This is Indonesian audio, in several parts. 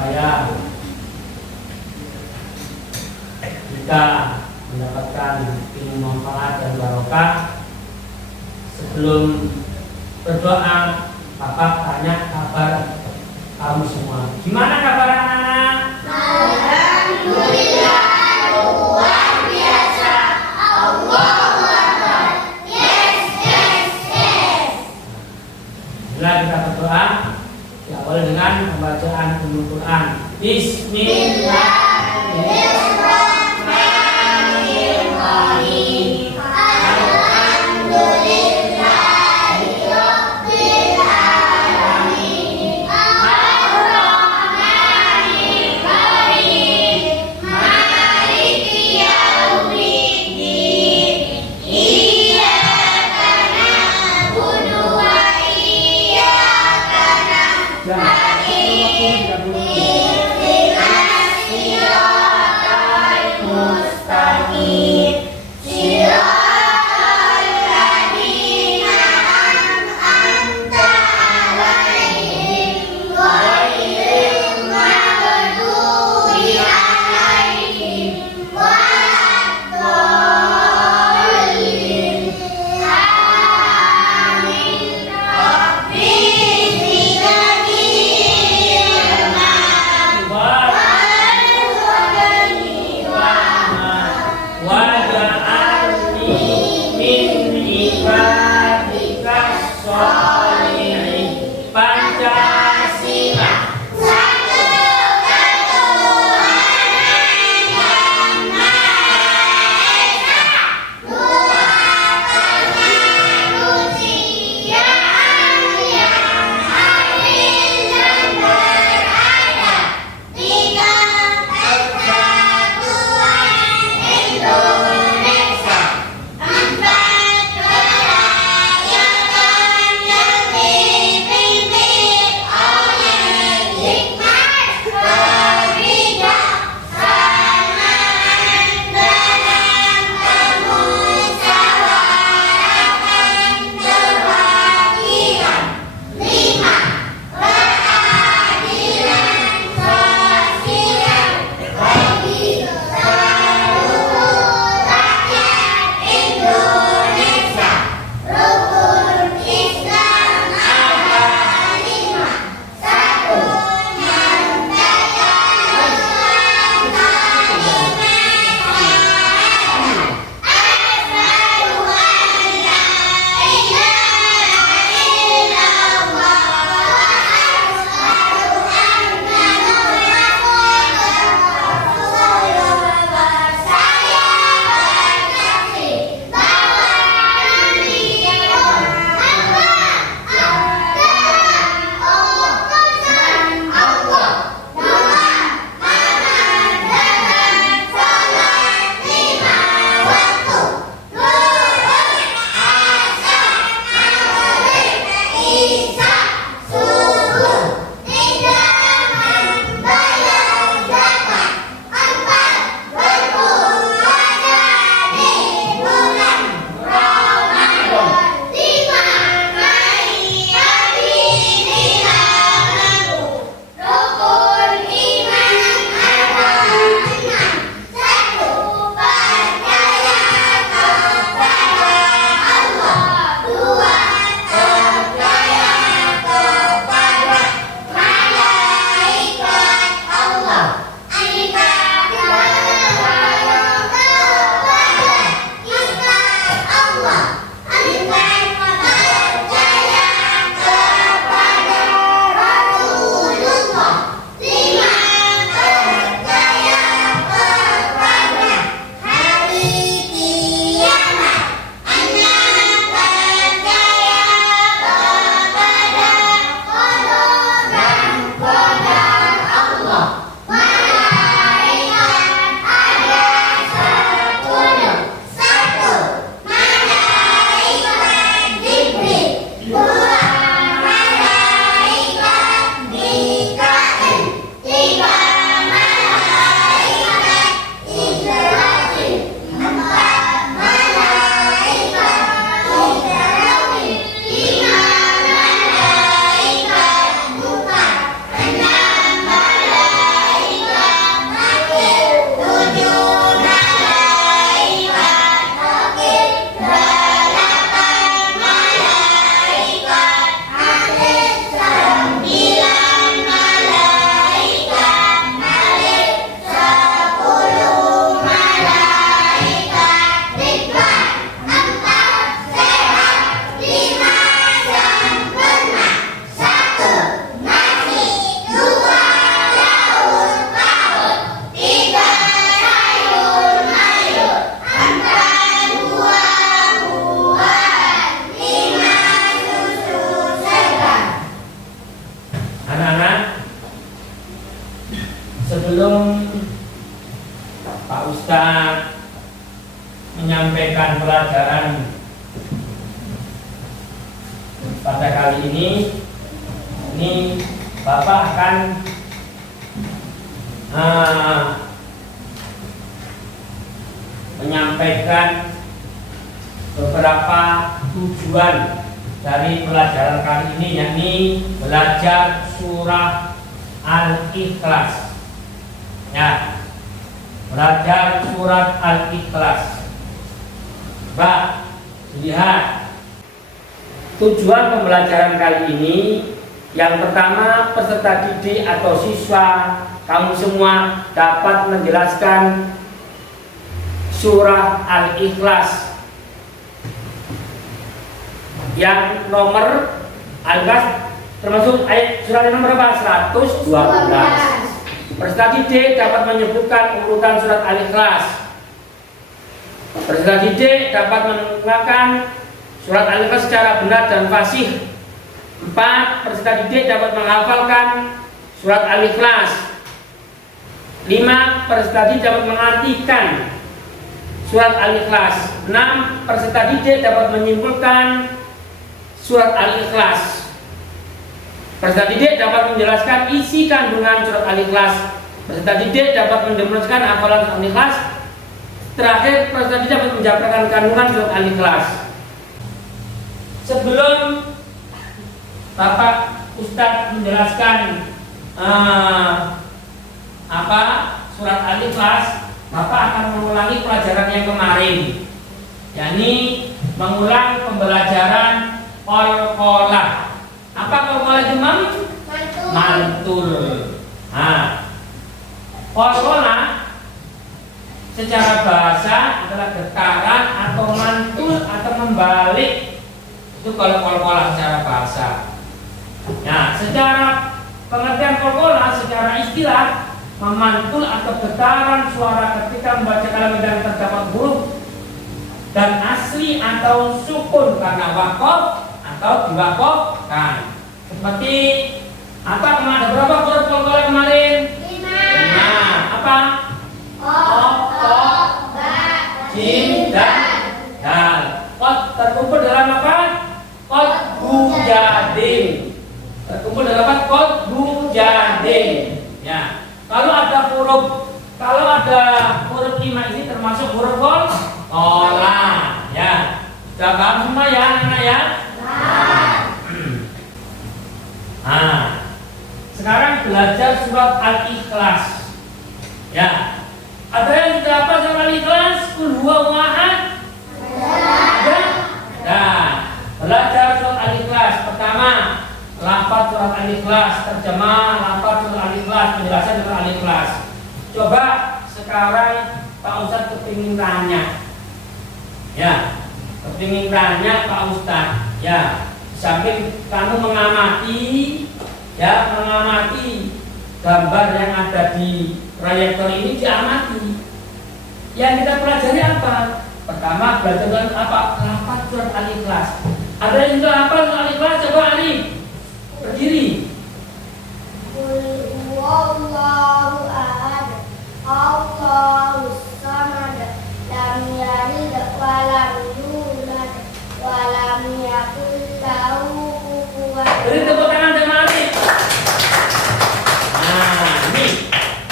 supaya kita mendapatkan ilmu manfaat dan barokah. Sebelum berdoa, Bapak tanya kabar kamu semua. Gimana kabar anak-anak? Alhamdulillah, luar biasa. Allahu Akbar. Yes. Bila kita berdoa, diawali dengan pembacaan Al-Quran. Bismillahirrahmanirrahim. Alhamdulillahirabbil alamin. Ar-Rahmanir Rahim. Maliki yaumiddin. Iyyaka na'budu wa iyyaka nasta'in. Ihdinas siratal mustaqim. Siratal ladzina an'amta 'alaihim ghairil maghdubi 'alaihim waladdallin. Amin. Rabbi zidni ilma Anak-anak, sebelum Pak Ustadz menyampaikan pelajaran pada kali ini Bapak akan menyampaikan beberapa tujuan dari pelajaran kali ini, yakni belajar surah Al-Ikhlas. Ya, belajar surat Al-Ikhlas. Pak, lihat tujuan pembelajaran kali ini. Yang pertama, peserta didik atau siswa kamu semua dapat menjelaskan surah Al-Ikhlas yang nomor Al-Ikhlas termasuk ayat surah yang nomor berapa? 112. Peserta didik dapat menyebutkan urutan surat Al-Ikhlas. Peserta didik dapat mengucapkan surat Al-Ikhlas secara benar dan fasih. 4. Peserta didik dapat menghafalkan surat Al-Ikhlas. 5. Peserta didik dapat mengartikan surat Al-Ikhlas. 6. Peserta didik dapat menyimpulkan surat Al-Ikhlas. Peserta didik dapat menjelaskan isi kandungan surat Al-Ikhlas. Peserta didik dapat mendemonstrasikan hafalan surat Al-Ikhlas. Terakhir, peserta didik dapat menjabarkan kandungan surat Al-Ikhlas. Sebelum Bapak Ustadz menjelaskan surat Al-Ikhlas, Bapak akan mengulangi pelajaran yang kemarin, yakni mengulang pembelajaran qalqalah. Apa qalqalah itu, Mam? Mantul. Qalqalah secara bahasa adalah getaran atau mantul atau membalik. Itu kalau qalqalah secara bahasa. Nah, secara pengertian qalqalah secara istilah, memantul atau getaran suara ketika membaca kalimat yang terdapat huruf dan asli atau sukun karena waqaf atau diwaqafkan. Seperti apa? Ada berapa huruf qalqalah kemarin? 5. Apa? Jim dan dal. Qad terkumpul dalam apa? Qadbu jadin. Terkumpul dalam apa? Qadbu jadin. Ya. Kalau ada huruf 5 ini termasuk huruf qalqalah. Ya. Sudah paham semua ya, anak-anak ya? Sekarang belajar surat Al-Ikhlas. Ya. Ada yang sudah apa surat Al-Ikhlas? Qul huwallahu ahad. Ada? Nah, belajar surat Al-Ikhlas. Pertama, lafaz surat Al-Ikhlas, terjemah lafaz surat Al-Ikhlas, penjelasan surat Al-Ikhlas. Coba sekarang Pak Ustadz kepingin tanya. Ya, kepingin tanya Pak Ustadz. Ya, sambil kamu mengamati gambar yang ada di proyektor ini, diamati. Yang kita pelajari apa? Pertama, belajar apa? Lafaz surat Al-Ikhlas. Ada yang sudah hafal surat Al-Ikhlas? Coba Ali berdiri. Qul huwallahu ahad, Allahus samad, lam yalid wa lam yulad wa lam yakul lahu kufuwan. Beri tepuk tangan sama Ali. Nah, ini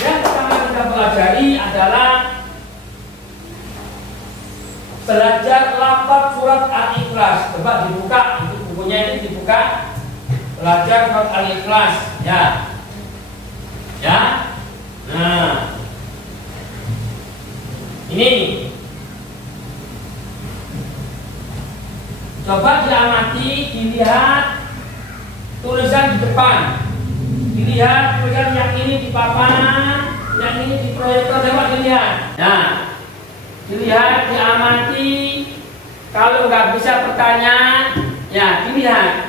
yang pertama kita pelajari adalah belajar lafaz surat Al-Ikhlas. Coba dibuka, itu bukunya ini dibuka. Belajar surat Al-Ikhlas, ya. Ya. Nah. Ini. Coba diamati, dilihat tulisan di depan. Dilihat tulisan yang ini di papan, yang ini di proyektor, coba dilihat. Nah. Dilihat, diamati. Kalau nggak bisa pertanyaan, ya dilihat.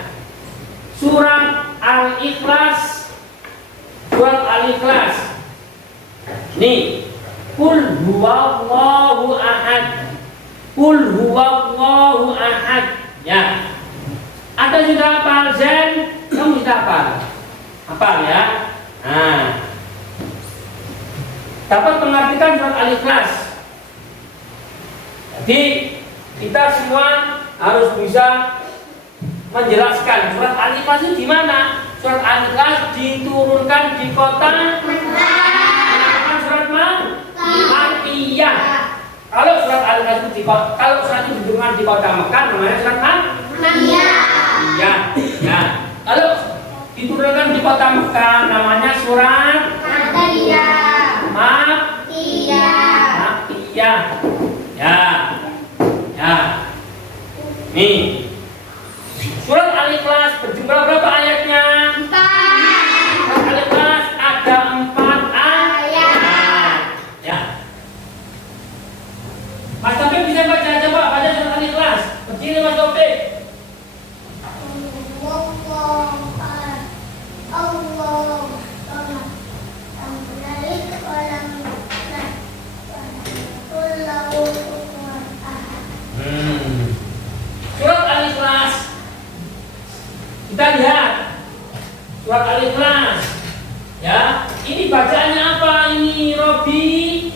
Surat Al-Ikhlas. Surat Al-Ikhlas. Nih, Qul huwallahu ahad. Qul huwallahu ahad. Ya. Ada sudah hafal Zen? Kamu sudah hafal? Hafal ya. Nah, dapat mengartikan surat Al-Ikhlas. Jadi kita semua harus bisa menjelaskan surat Al-Ikhlas itu di mana. Surat Al-Ikhlas diturunkan di kota Mekah. Surat Makkiyah. Kalau surat Al-Ikhlas itu kalau surat itu diturunkan di kota Mekah namanya surat Makkiyah. Ya. Kalau diturunkan di kota Mekah namanya surat Makkiyah. Ya. Nih. Surat Al-Ikhlas berjumlah berapa ayatnya? 4. Surat Al-Ikhlas ada 4 ayat. Ya. Mas Taufik bisa baca surat Al-Ikhlas. Berdiri Mas Taufik. Surat Al-Ikhlas. Kita lihat surat Al-Ikhlas. Ya, ini bacaannya apa ini, Robi?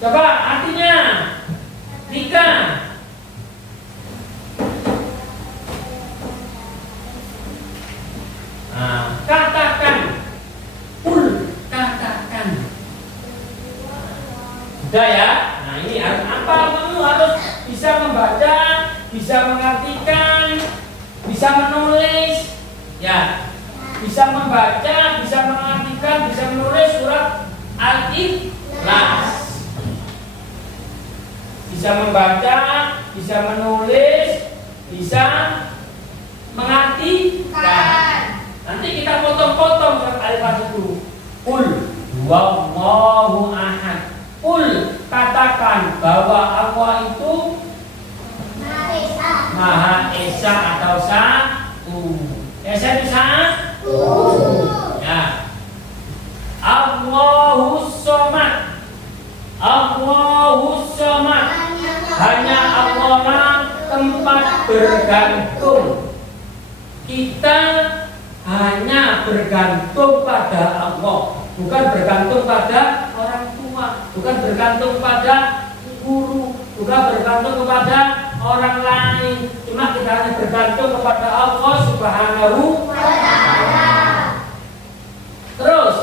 Coba artinya. Rika. Katakan. Katakan. Sudah ya. Nah, ini harus apa? Kamu harus bisa membaca, bisa mengartikan, bisa menulis, ya, bisa membaca, bisa mengartikan, bisa menulis surat Al-Ikhlas. Bisa membaca, bisa menulis, bisa mengartikan. Nanti kita potong-potong surat Al-Ikhlas itu. Qul huwallahu ahad. Qul, katakan bahwa Allah itu Maha Esa atau satu. Esa itu satu. Ya. Allahus Somad. Allahus Somad. Hanya Allah lah tempat bergantung. Kita hanya bergantung pada Allah, bukan bergantung pada orang tua, bukan bergantung pada guru, bukan bergantung kepada orang lain. Cuma kita hanya bergantung kepada Allah Subhanahu wa ta'ala. Terus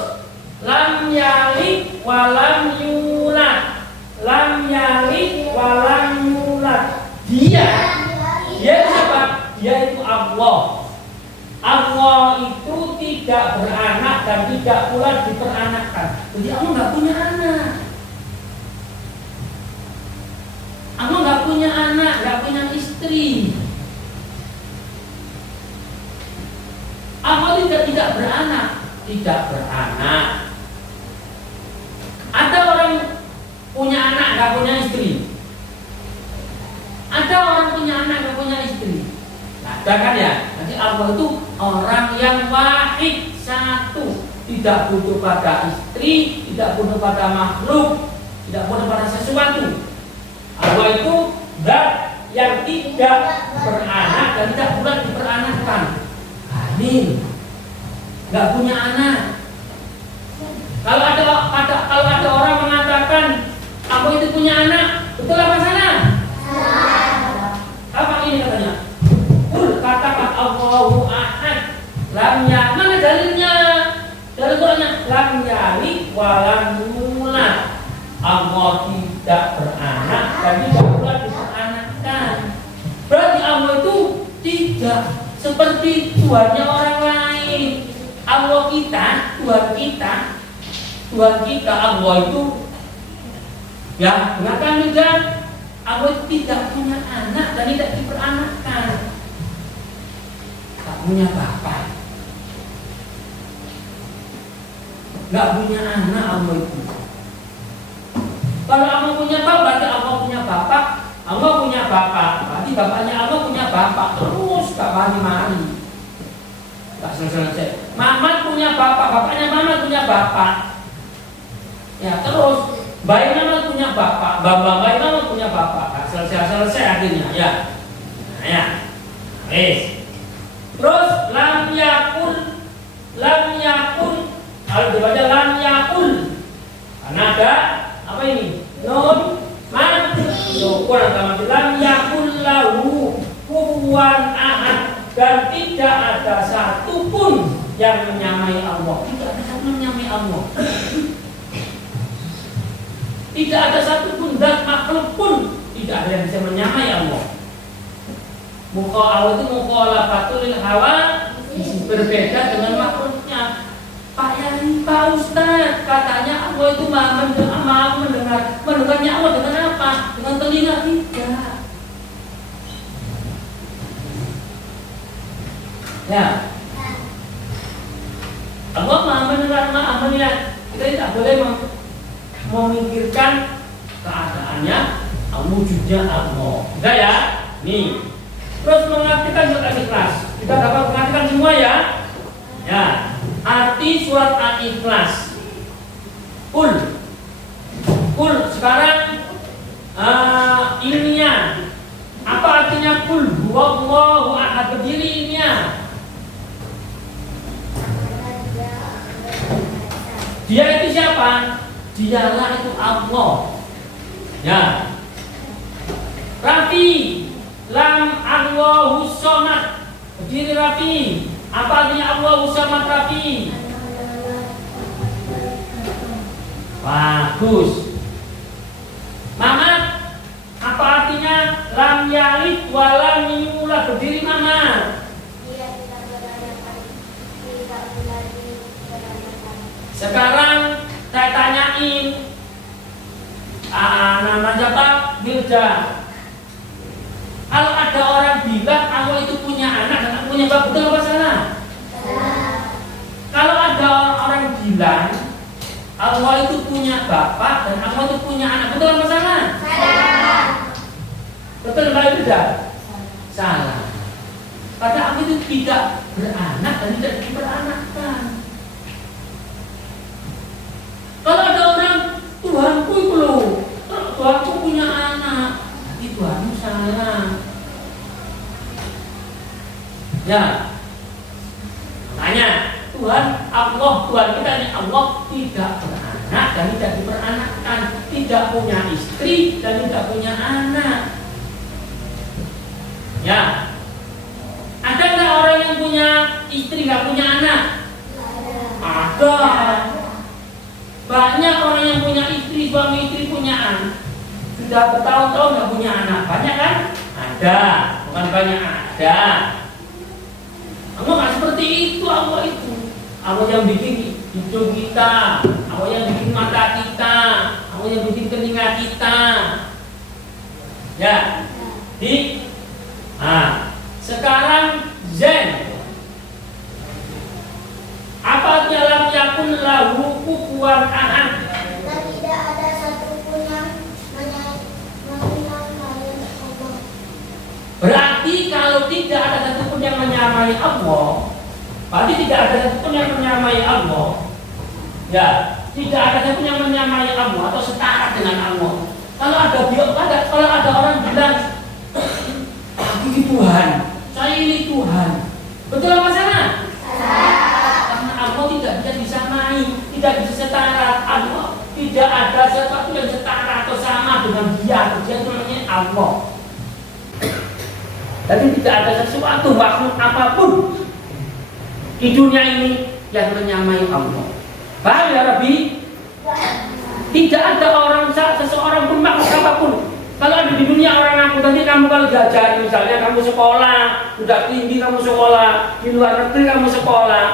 lam yalid wa lam yulad. Lam yalid wa lam yulad. Dia siapa? Dia itu Allah. Allah itu tidak beranak dan tidak pula diperanakkan. Jadi Allah nggak punya anak. Allah nggak punya anak, nggak punya istri. Allah tidak beranak, tidak beranak. Ada orang punya anak, nggak punya istri. Ada orang punya anak, nggak punya istri. Nah, ada kan ya? Jadi Allah itu orang yang wahid, satu, tidak butuh pada istri, tidak butuh pada makhluk, tidak butuh pada sesuatu. Allah itu zat yang tidak beranak dan tidak pula diperanakkan. Amin. Nggak punya anak. Kalau ada orang mengatakan Allah itu punya anak, betul apa salah? Apa ini katanya? Katakan Allahu ahad. Lam yalid. Mana dalilnya? Dalil Qur'annya lam yalid wa lam yulad. Allah tidak beranak dan tidak pula diperanakkan. Berarti Allah itu tidak seperti Tuhannya orang lain. Allah kita, Tuhan kita Allah itu, ya, mengatakan juga Allah itu tidak punya anak dan tidak diperanakkan. Tak punya bapak, nggak punya anak Allah itu. Kalau Allah punya bapak, berarti Allah punya bapak. Allah punya bapak, berarti bapaknya Allah punya bapak. Terus gak mari-mari, gak selesai. Mamat punya bapak, bapaknya Mamat punya bapak. Ya terus, Bayi Mamat punya bapak, bapak Mamat punya bapak. Gak selesai akhirnya ya. Nah Ya. Wis. Terus lam yakun kalau dibaca lam yakun. Karena ada apa ini? Nun kurang sama lam yakun lahu kufuwan ahad, dan tidak ada satupun yang menyamai Allah. Tidak ada satu yang menyamai Allah. Tidak ada satupun zat makhluk pun tidak ada yang bisa menyamai Allah. Muka Allah itu mukhalafatul lil hawa, berbeda dengan makhluknya. Pak Ustaz, katanya Allah itu maha mendengar. Mendengarnya Allah dengan apa? Dengan telinga? Tidak. Ya. Allah maha mendengar, maha melihat. Kita tidak boleh memikirkan keadaannya, wujudnya Allah. Enggak ya? Nih. Terus mengartikan surat Al-Ikhlas. Kita dapat mengartikan semua ya. Ya. Arti surat Al-Ikhlas. Kul sekarang ininya. Apa artinya kul? Huwallahu ahad, berdiri ininya. Dia itu siapa? Dialah itu Allah. Ya. Rafi, lam Allahu somad. Berdiri Rafi. Apa artinya Allahu somad Rafi? Bagus. Mamat, apa artinya lam yalid wa lam yulad? Berdiri Mamat. Sekarang saya tanyain, nama siapa? Wilda. Kalau ada orang bilang Allah itu punya anak dan punya bapak, betul apa salah? Kalau ada orang bilang Allah itu punya bapak dan Allah itu punya anak, betul apa salah? Salah. Betul apa tidak? Salah. Karena Allah itu tidak beranak dan tidak diperanakkan. Kalau ada orang Tuhanku itu loh, Tuhanku punya anak, itu Tuhanmu salah. Ya, makanya Tuhan kita ini Allah tidak beranak dan tidak diperanakkan, tidak punya istri dan tidak punya anak. Ya, ada nggak orang yang punya istri nggak punya anak? Ada. Banyak orang yang punya istri, suami istri punya anak, sudah bertahun-tahun nggak punya anak. Banyak kan? Ada, bukan banyak, ada. Allah nggak seperti itu. Allah itu Allah yang bikin hidung kita, Allah yang bikin mata kita, Allah yang bikin telinga kita. Ya, sekarang Zen. Apa artinya lam yakun lahu kufuwan ahad? Dan tidak ada satupun yang menyamai Allah. Berarti kalau tidak ada satupun yang menyamai Allah, berarti tidak ada satupun yang menyamai Allah. Ya, tidak ada satupun yang menyamai Allah atau setara dengan Allah. Kalau ada orang bilang aku ini Tuhan, saya ini Tuhan, betul apa salah? Allah tidak bisa disamai, tidak bisa setara. Allah tidak ada sesuatu yang setara atau sama dengan Dia. Dia itu namanya Allah. Jadi tidak ada sesuatu makhluk apapun di dunia ini yang menyamai Allah. Paham ya Rabbi? Tidak ada seseorang pun makhluk apapun. Kalau ada di dunia orang ngaku, nanti kamu kalau diajari, misalnya kamu sekolah, udah tinggi kamu sekolah, di luar negeri kamu sekolah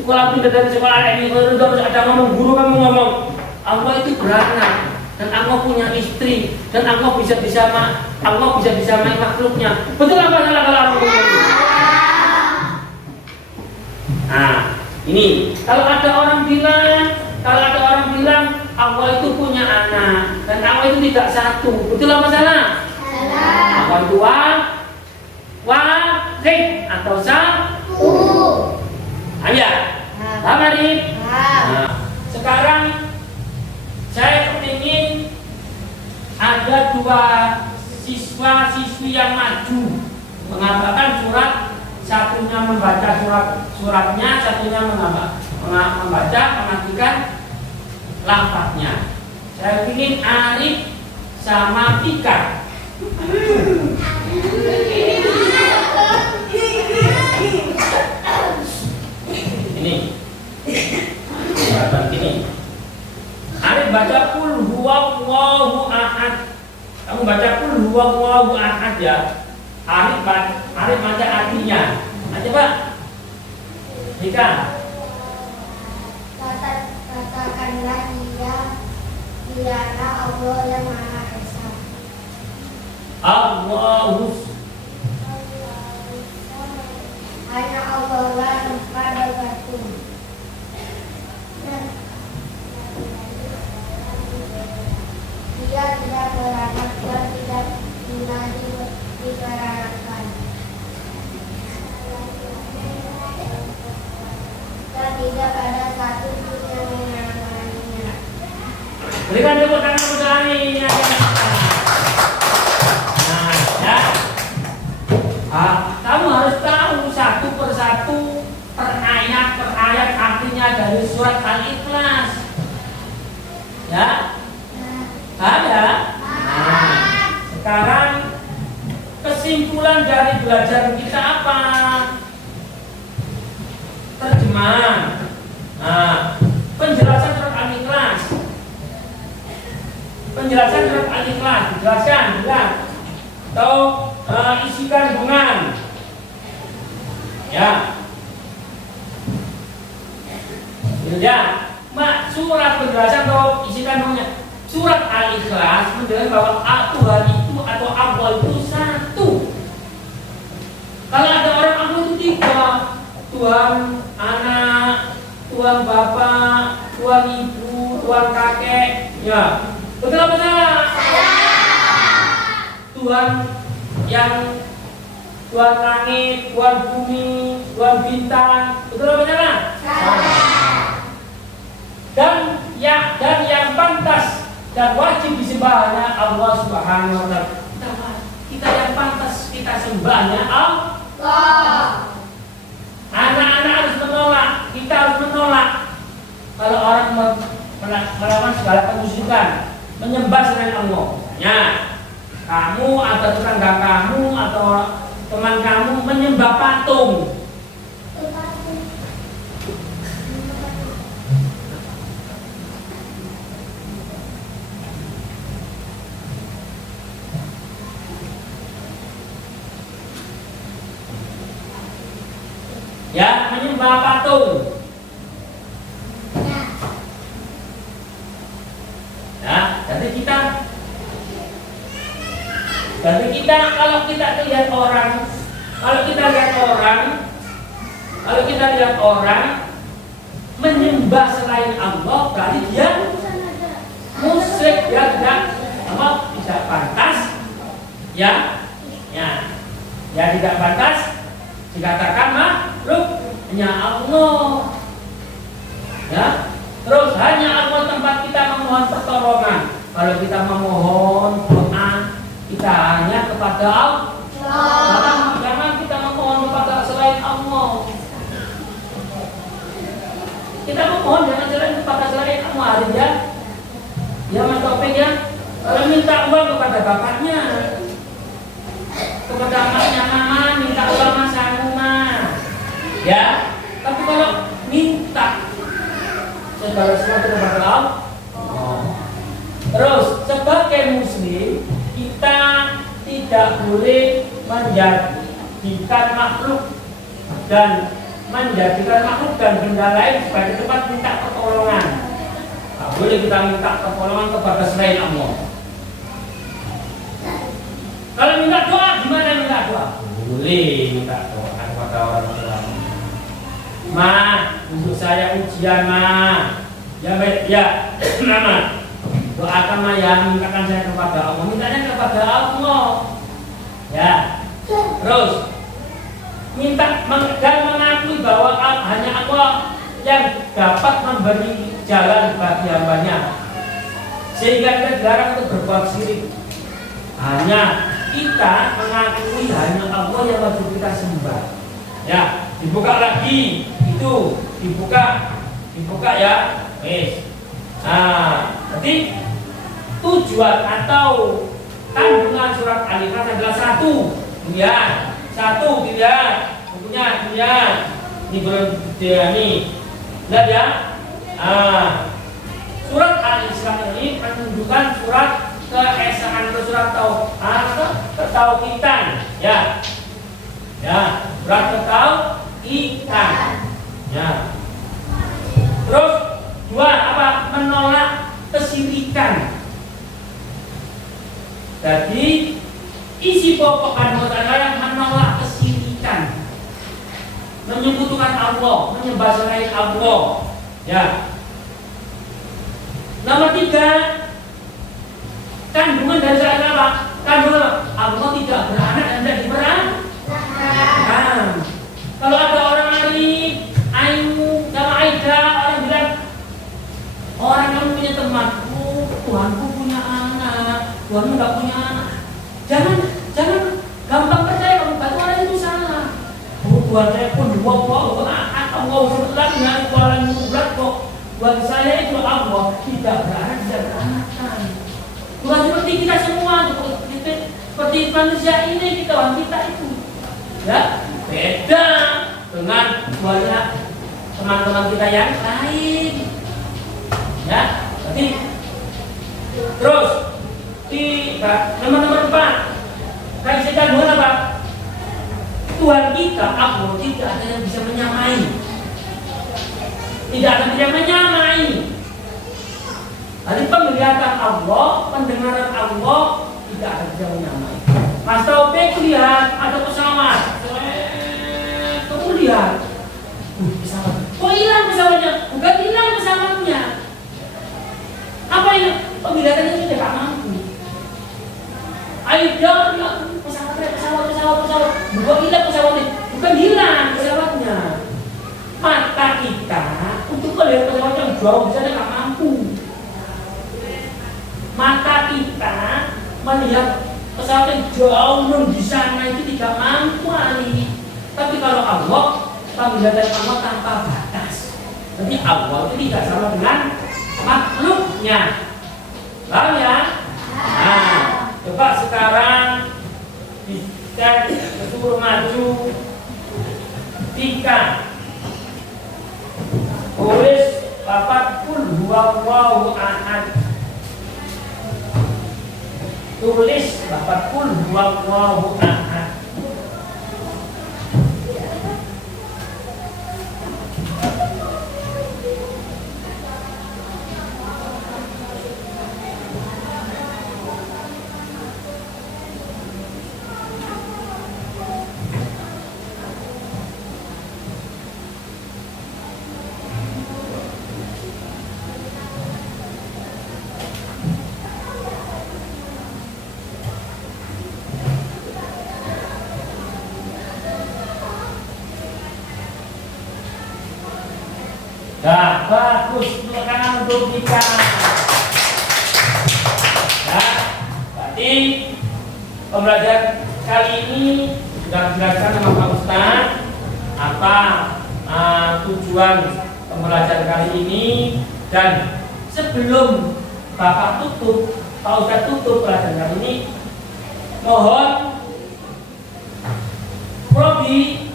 pindah dari sekolah ini, terus ada guru kamu ngomong Allah itu beranak dan Allah punya istri dan Allah bisa disamai makhluknya. Betul apa salah kalau aku ngomong? Nah, ini kalau ada orang bilang Allah itu punya anak dan Allah itu tidak satu, betul apa salah? Allah itu wahid atau satu. Ayo, paham hari? Sekarang saya ingin ada dua siswa-siswi yang maju mengamalkan surat, satunya membaca suratnya, satunya membaca mengartikan lafadznya. Saya ingin Arif sama Tika. Ini. Ini. Arif baca kul huwallahu ahad. Kamu baca kul huwallahu ahad ya. Arif baca artinya. Nah, coba. Tika. Katakanlah dialah Allah yang Maha Esa. Allahus. Hanya Allah lah tempat bergantung. Dia tidak beranak dan tidak pernah diberanakan. Dan tidak ada satu pun yang mengenalinya. Berikan tepuk tangan untuk ini. Nah, ya. Kamu harus tahu satu persatu per ayat artinya dari surat Al-Ikhlas. Ya? Ada? Nah, sekarang kesimpulan dari belajar kita apa? Terjemahan. Nah, penjelasan surat Al-Ikhlas. Penjelasan surat Al-Ikhlas dijelaskan, bilang atau isi kandungan. Ya. Ya, surat penjelasan atau isi kandungnya. Surat Al-Ikhlas menjelaskan bahwa Tuhan itu atau Allah itu satu. Kalau ada orang Allah itu tiga, Tuhan anak, Tuhan bapak, Tuhan ibu, Tuhan kakek. Ya, betul apa salah? Tuhan yang Tuhan langit, Tuhan bumi, Tuhan bintang, betul apa salah? Dan yang pantas dan wajib disembahnya Allah Subhanahu wa taala. Kita yang pantas kita sembahnya Allah. Anak-anak harus menolak, kita harus menolak kalau orang melawan segala kemusyrikan, menyembah selain Allah. Misalnya, kamu atau tetangga kamu atau teman kamu menyembah patung. Ya, menyembah patung. Ya, jadi kita kalau kita lihat orang menyembah selain Allah, berarti dia musyrik, dia tidak pantas. Ya, tidak pantas dikatakan makhluk, hanya Allah. Ya, terus hanya Allah tempat kita memohon pertolongan. Kalau kita memohon doa, kita hanya kepada Allah. Jangan kita memohon kepada selain Allah. Kita memohon jangan kepada selain Allah. Ya Mas Taufik ya. Kalau minta uang kepada bapaknya, kepada emaknya mama, minta uang mas Anuma. Ya, tapi kalau minta segala sesuatu kepada Allah. Terus sebagai muslim kita tidak boleh menjadikan makhluk dan benda lain sebagai tempat minta pertolongan. Tak boleh kita minta pertolongan kepada selain Allah. Kalau minta doa, gimana minta doa? Boleh minta doa kepada orang tua. Ma, untuk saya ujian ma. Ya baik, ya, nama. Doakan ma ya, mintakan saya kepada Allah. Mintanya kepada Allah. Ya. Terus minta dan mengakui bahwa hanya Allah yang dapat memberi jalan bagi hambanya, sehingga kita dilarang untuk berbuat syirik. Hanya kita mengakui hanya Allah yang wajib kita sembah. Ya, dibuka lagi itu, dibuka ya. Wes. Nah, berarti tujuan atau kandungan surat Al-Ikhlas adalah satu, dilihat, bukunya dilihat. Ini belum nih, lihat ya. Surat Al-Ikhlas ini menunjukkan surat keesaan atau surat ketauhidan, ya, surat ketauhidan, ya. Terus dua apa? Menolak kesyirikan. Jadi isi pokok kandungan adalah menolak kesyirikan, menyebutkan Allah, menyembah selain Allah, ya. Nomor 3, kandungan dari surat apa? Kandungan Allah tidak beranak dan tidak diperankan. Kalau ada orang Arif, Aimu, sama Aida, orang bilang, orang kamu punya teman, Tuhanku punya anak, Tuhanmu nggak punya anak. Jangan gampang percaya kamu kata orang itu salah. Tuhan saya pun Allah setelahnya Tuhan berat kok. Tuhan saya itu Allah tidak beranak, tidak beranakan. Bukan seperti kita semua, seperti manusia ini, kita itu, ya, beda dengan banyak teman-teman kita yang lain, ya. Berarti terus nomor 4, kasih kandungan apa? Tuhan kita, Allah, tidak ada yang bisa menyamai, tidak ada yang menyamai. Tadi penglihatan Allah, pendengaran Allah tidak ada yang menyamai. Mas Taufik lihat ada pesawat, kamu lihat, pesawat, kok hilang pesawatnya? Bukan hilang pesawatnya. Apa ini? Penglihatannya sudah tak mampu. Ayo jangan pesawat, bukan hilang pesawatnya, bukan hilang pesawatnya. Mata kita untuk melihat pesawat yang jauh di sana tak mampu. Mata kita melihat pesawat yang jauh di sana itu tidak mampu Ali. Tapi kalau Allah, penglihatan Allah tanpa batas. Jadi Allah itu tidak sama dengan makhluknya. Paham ya? Nah, coba sekarang kita suruh maju 3. Tulis lafaz qul huwallahu ahad. Tulis lafaz qul huwallahu ahad. Nah, bagus, silakan untuk kita. Nah, berarti pembelajaran kali ini sudah dijelaskan sama Pak Ustaz apa tujuan pembelajaran kali ini, dan sebelum Bapak tutup, Pak Ustaz tutup pelajaran kali ini, mohon Probi,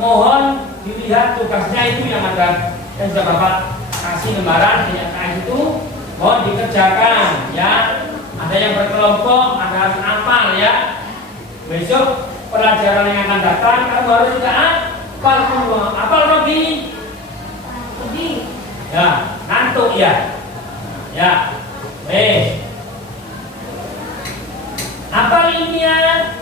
mohon dilihat tugasnya itu yang ada. Dan sudah Bapak kasih lembaran kenyataan itu, mohon dikerjakan ya. Ada yang berkelompok, ada harus hafal ya. Besok pelajaran yang akan datang kamu harus juga hafal semua. Hafal Robi? Ya, ngantuk ya. Ya. Hafal ini ya.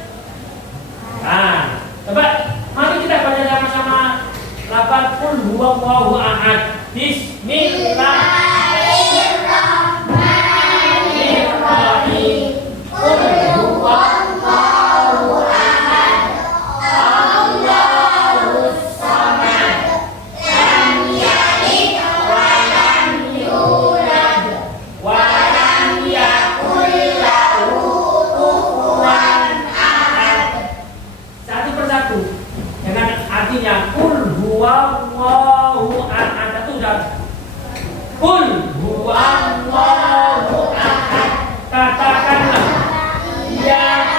Nah, coba mari kita baca sama-sama. Lafaz qul huwallahu ahad. Bismillahirrahmanirrahim. Qul huwallahu ahad. Allahus samad. Lam yalid wa lam yulad wa lam yakul lahu kufuwan artinya kul huwallahu ahad. Itu sudah. Kul huwallahu ahad. Katakanlah ya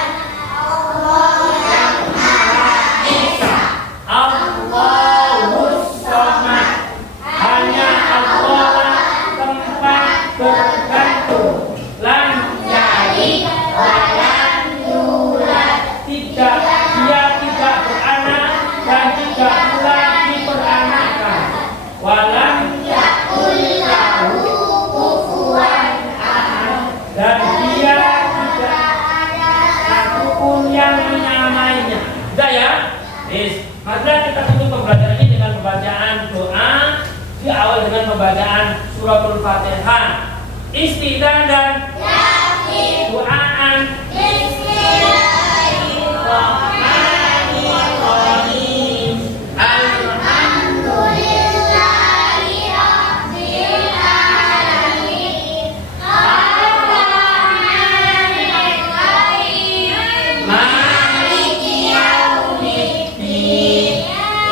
Allahus Samad. Hanya Allah tempat bergantung. Lam yalid walam yulad. Tidak, dia tidak beranak dan tidak pula diperanakan. Walam yakul lahu kufuwan ahad. Dan dia tidak satupun yang menyamainya. Sudah ya? Mari kita tutup pembelajaran ini dengan pembacaan doa. Diawali dengan pembacaan suratul Fatihah. Isti'dzan doaan. Bismillahirrahmanirrahim. Alhamdulillahi rabbil alamin. Ar-Rahmanir Rahim. Maliki yaumiddin.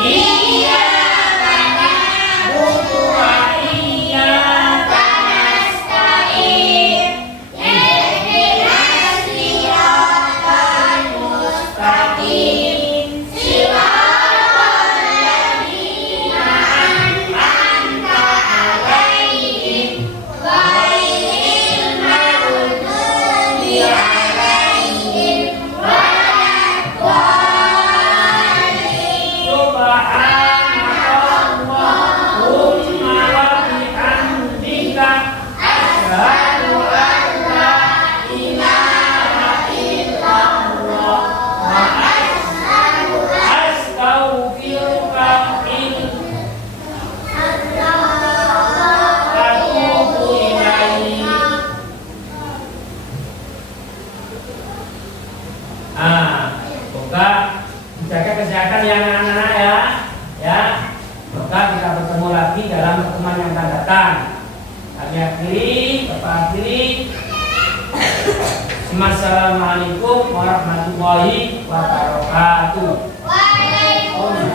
Iyyaka na'budu wa iyyaka nasta'in. Ihdinas siratal mustaqim. Siratal ladzina an'amta 'alaihim ghairil maghdubi 'alaihim waladdallin. Subhanakallahumma wa bihamdika asyhadu an la ilaha illallah wa astaghfiruka atubu ilaik. Semoga menjaga kesehatan ya anak-anak ya. Ya. Semoga kita bertemu lagi dalam pertemuan yang akan datang. Kami akhiri, Bapak akhiri. Assalamualaikum warahmatullahi wabarakatuh. Waalaikumsalam.